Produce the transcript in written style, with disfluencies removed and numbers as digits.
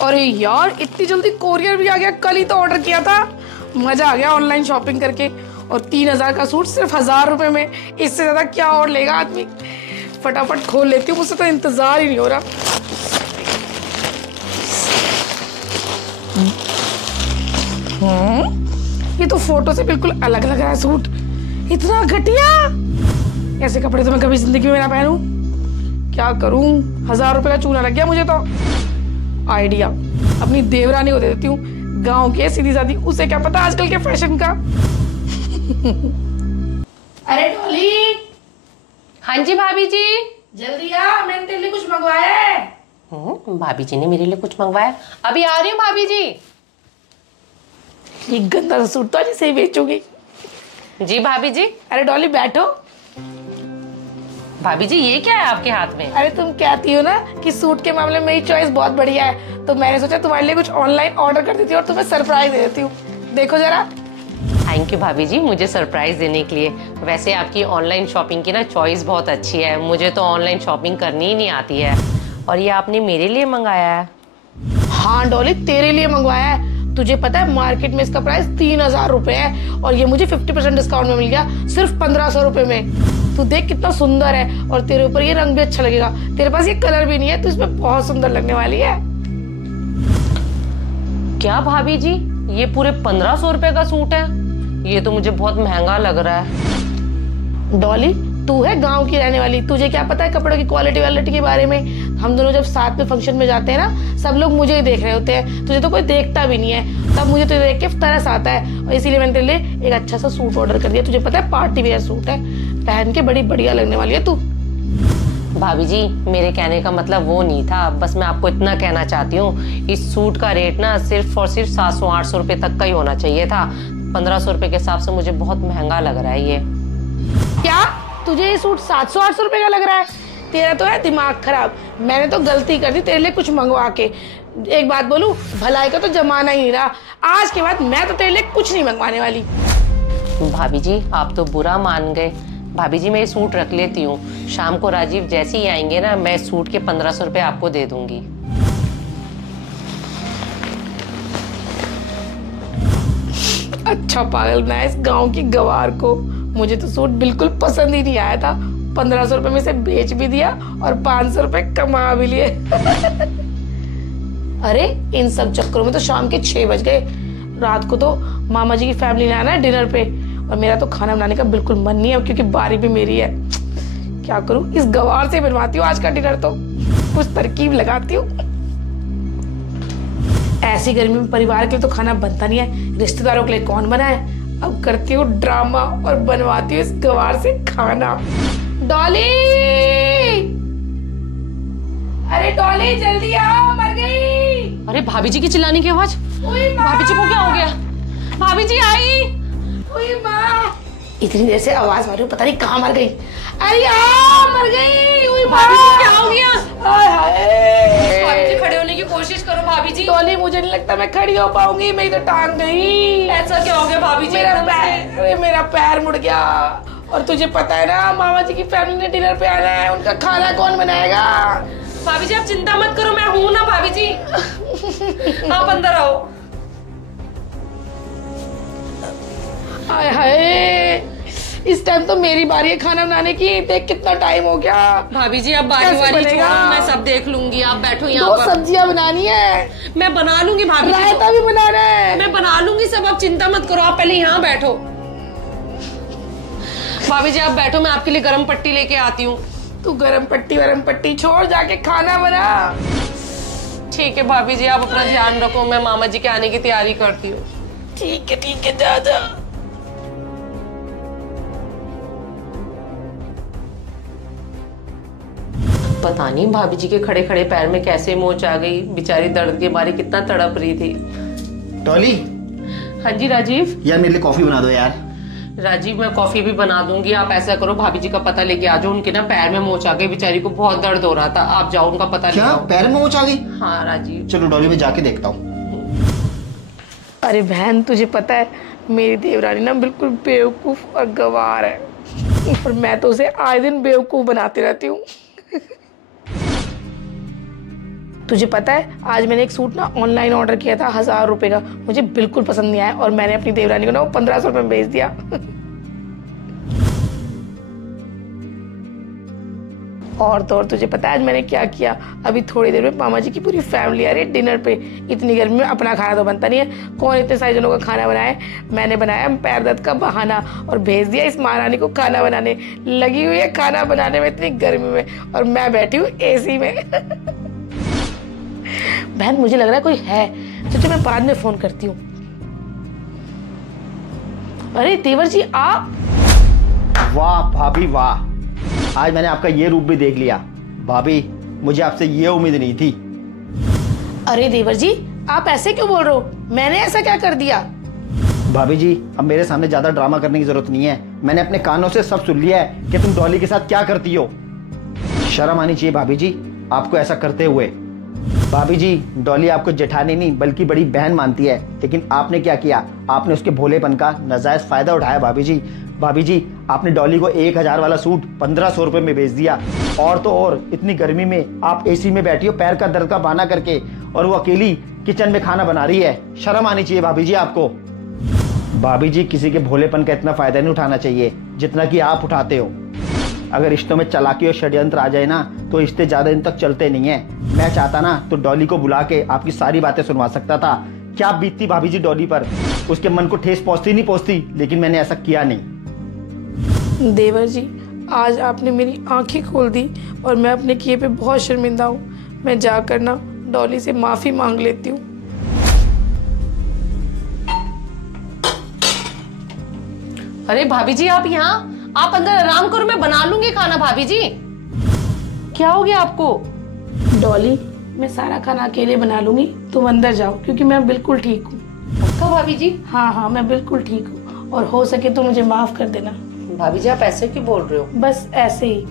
अरे यार इतनी जल्दी कोरियर भी आ गया, कल ही तो ऑर्डर किया था। मजा आ गया ऑनलाइन शॉपिंग करके। और 3000 का सूट सिर्फ 1000 रुपए में, इससे ज्यादा क्या और लेगा आदमी। फटाफट खोल लेती हूँ, मुझसे तो इंतजार ही नहीं हो रहा। ये तो फोटो से बिल्कुल अलग लग रहा है सूट। इतना घटिया, ऐसे कपड़े तो मैं कभी जिंदगी में ना पहनूं। क्या करूं, 1000 रुपए का चूना लग गया मुझे तो। आइडिया, अपनी देवरानी को दे देती हूँ, गांव की सीधी सादी, उसे क्या पता आजकल के फैशन का। अरे डॉली। हाँ जी भाभी जी। जल्दी आ, मैंने तेरे लिए कुछ मंगवाया है। भाभी जी ने मेरे लिए कुछ मंगवाया, अभी आ रही हूँ भाभी जी। ये गंदा सा सूट तो आज इसे ही बेचूंगी। जी भाभी जी। अरे डॉली बैठो। भाभी जी ये क्या है आपके हाथ में? अरे तुम कहती हो ना कि सूट के मामले में मेरी चॉइस बहुत बढ़िया है, तो मैंने सोचा तुम्हारे लिए कुछ ऑनलाइन ऑर्डर कर देती हूँ और तुम्हें सरप्राइज दे देती हूँ। देखो जरा। थैंक यू भाभी जी मुझे सरप्राइज देने के लिए। वैसे आपकी ऑनलाइन शॉपिंग की ना चॉइस बहुत अच्छी है, मुझे तो ऑनलाइन शॉपिंग करनी ही नहीं आती है। और ये आपने मेरे लिए मंगाया है? हाँ डॉली, तेरे लिए मंगवाया है। तुझे पता है मार्केट में इसका प्राइस 3000 रुपए है और ये मुझे 50% डिस्काउंट में मिल गया सिर्फ 1500 रुपए में। तू देख कितना सुंदर है और तेरे ऊपर ये रंग भी अच्छा लगेगा। तेरे पास ये कलर भी नहीं है तो इसमें बहुत सुंदर लगने वाली है। क्या भाभी जी, ये पूरे 1500 रुपए का सूट है? ये तो मुझे बहुत महंगा लग रहा है। डॉली तू है गांव की रहने वाली, तुझे क्या पता है कपड़ों की क्वालिटी वालिटी के बारे में। हम दोनों जब साथ में फंक्शन में जाते हैं ना, सब लोग मुझे ही देख रहे होते हैं, तुझे तो कोई देखता भी नहीं है। तब मुझे तो देख के तरस आता है और इसीलिए मैंने तेरे लिए एक अच्छा सा सूट ऑर्डर कर दिया। तुझे पता है पार्टी वेयर सूट है, पहन के बड़ी बढ़िया लगने वाली है तू। भाभी जी मेरे कहने का मतलब वो नहीं था, बस मैं आपको इतना कहना चाहती हूँ, इस सूट का रेट ना सिर्फ और सिर्फ 700-800 रुपए तक का ही होना चाहिए था। 1500 रुपए के हिसाब से मुझे बहुत महंगा लग रहा है ये। क्या तुझे ये सूट 700-800 रुपए का लग रहा है? तेरा तो है दिमाग खराब। मैंने तो गलती कर दी तेरे लिए कुछ मंगवा के। एक बात बोलूं, भलाई का तो जमाना ही नहीं रहा। आज के बाद मैं तो तेरे लिए कुछ नहीं मंगवाने वाली। भाभी जी आप तो बुरा मान गए। भाभी जी मैं ये सूट रख लेती हूँ, शाम को राजीव जैसे ही आएंगे ना, मैं सूट के 1500 रुपए आपको दे दूंगी। अच्छा पागल मैं इस गांव की गवार को। मुझे तो सूट बिल्कुल पसंद ही नहीं आया था। 1500 रुपए में से बेच भी दिया और 500 रुपए कमा भी लिए। अरे इन सब चक्करों में तो शाम के 6 बज गए। रात को तो मामा जी की फैमिली ने आना है डिनर पे और मेरा तो खाना बनाने का बिल्कुल मन नहीं है क्योंकि बारी भी मेरी है। क्या करूं, इस गवार से बनवाती हूँ आज का डिनर। तो कुछ तरकीब लगाती हूँ। ऐसी गर्मी में परिवार के लिए तो खाना बनता नहीं है, रिश्तेदारों के लिए कौन बनाए। अब करती हूँ ड्रामा और बनवाती हूँ इस गवार से खाना। डॉली, अरे डॉली जल्दी आओ, मर गई। अरे भाभी जी की चिल्लाने की आवाज। भाभी जी को क्या हो गया? भाभी जी आई। इतनी देर से आवाज मारी, पता नहीं कहाँ मर गई। अरे मर गई। भाभी जी क्या हो गया? भाभी जी खड़े होने की कोशिश करो भाभी जी। डॉली मुझे नहीं लगता मैं खड़ी हो पाऊंगी, मेरी तो टांग गई। ऐसा क्या हो गया भाभी जी? मेरा पैर मुड़ गया। और तुझे पता है ना मामा जी की फैमिली ने डिनर पे आना है, उनका खाना कौन बनाएगा? भाभी जी आप चिंता मत करो, मैं हूं ना भाभी जी। आप अंदर आओ। हाय हाय, इस टाइम तो मेरी बारी है खाना बनाने की। देख कितना टाइम हो गया। भाभी जी अब बारी छोड़ो, मैं सब देख लूंगी, आप बैठो यहाँ पर। 2 सब्जियां बनानी है। मैं बना लूंगी भाभी जी। रायता भी बनाना है। मैं बना लूंगी सब, आप चिंता मत करो, आप पहले यहाँ बैठो। भाभी जी आप बैठो, मैं आपके लिए गरम पट्टी लेके आती हूँ। तू गरम पट्टी छोड़, जाके खाना बना। ठीक है भाभी जी आप अपना ध्यान रखो, मैं मामा जी के आने की तैयारी करती हूँ। ठीक है जा। पता नहीं भाभी जी के खड़े खड़े पैर में कैसे मोच आ गई, बेचारी दर्द के मारे कितना तड़प रही थी। डॉली। हाँ जी राजीव। यार मेरे लिए कॉफी बना दो यार। राजीव मैं कॉफी भी बना दूंगी, आप ऐसा करो भाभी जी का पता लेके आ जाओ। उनके ना पैर में मोच आ गई, बेचारी को बहुत दर्द हो रहा था, आप जाओ उनका पता लेके आओ। क्या पैर में मोच आ गई? हाँ राजीव। चलो डॉली मैं जाके देखता हूँ। अरे बहन तुझे पता है मेरी देवरानी ना बिल्कुल बेवकूफ और गवार है और मैं तो उसे आए दिन बेवकूफ बनाती रहती हूँ। तुझे पता है आज मैंने एक सूट ना ऑनलाइन ऑर्डर किया था 1000 रुपए का, मुझे बिल्कुल पसंद नहीं आया और मैंने अपनी देवरानी को ना वो 1500 रुपए में बेच दिया। और तो और तुझे पता है आज मैंने क्या किया, अभी थोड़ी देर में मामा जी की पूरी फैमिली आ रही है डिनर पे। इतनी गर्मी में अपना खाना तो बनता नहीं है, कौन इतने सारे जनों का खाना बनाए। मैंने बनाया पैर दर्द का बहाना और भेज दिया इस महारानी को खाना बनाने। लगी हुई है खाना बनाने में इतनी गर्मी में और मैं बैठी हूँ एसी में। बहन मुझे लग रहा है कोई है, तो मैं बाद में फोन करती हूँ। अरे देवर जी आप। वाह भाभी वाह, आज मैंने आपका ये रूप भी देख लिया। भाभी मुझे आपसे ये उम्मीद नहीं थी। अरे देवर जी आप ऐसे क्यों बोल रहे हो, मैंने ऐसा क्या कर दिया? भाभी जी अब मेरे सामने ज्यादा ड्रामा करने की जरूरत नहीं है, मैंने अपने कानों से सब सुन लिया है कि तुम डॉली के साथ क्या करती हो। शर्म आनी चाहिए भाभी जी आपको ऐसा करते हुए। भाभी जी डॉली आपको जेठानी नहीं बल्कि बड़ी बहन मानती है, लेकिन आपने क्या किया, आपने उसके भोलेपन का नाजायज फायदा उठाया। भाभी जी आपने डॉली को 1000 वाला सूट 1500 रुपए में बेच दिया। और तो और इतनी गर्मी में आप एसी में बैठी हो पैर का दर्द का बहाना करके, और वो अकेली किचन में खाना बना रही है। शर्म आनी चाहिए भाभी जी आपको। भाभी जी किसी के भोलेपन का इतना फायदा नहीं उठाना चाहिए जितना कि आप उठाते हो। अगर रिश्तों में चालाकी और षड्यंत्र आ जाए ना तो रिश्ते ज्यादा दिन तक चलते नहीं है। मैं चाहता ना तो डॉली को बुला के आपकी सारी बातें सुनवा सकता था। क्या बीतती भाभी जी डॉली पर, उसके मन को ठेस पहुंचती नहीं पहुंचती, लेकिन मैंने ऐसा किया नहीं। देवर जी आज आपने मेरी आंखें खोल दी और मैं अपने किए पे बहुत शर्मिंदा हूँ। मैं जाकर ना डॉली से माफी मांग लेती हूँ। अरे भाभी जी आप यहाँ, आप अंदर आराम करो, मैं बना लूंगी खाना। भाभी जी क्या हो गया आपको? डॉली मैं सारा खाना अकेले बना लूंगी, तुम अंदर जाओ क्योंकि मैं बिल्कुल ठीक हूँ। पक्का भाभी जी? हाँ मैं बिल्कुल ठीक हूँ और हो सके तो मुझे माफ कर देना। भाभी जी आप ऐसे क्यों बोल रहे हो? बस ऐसे ही।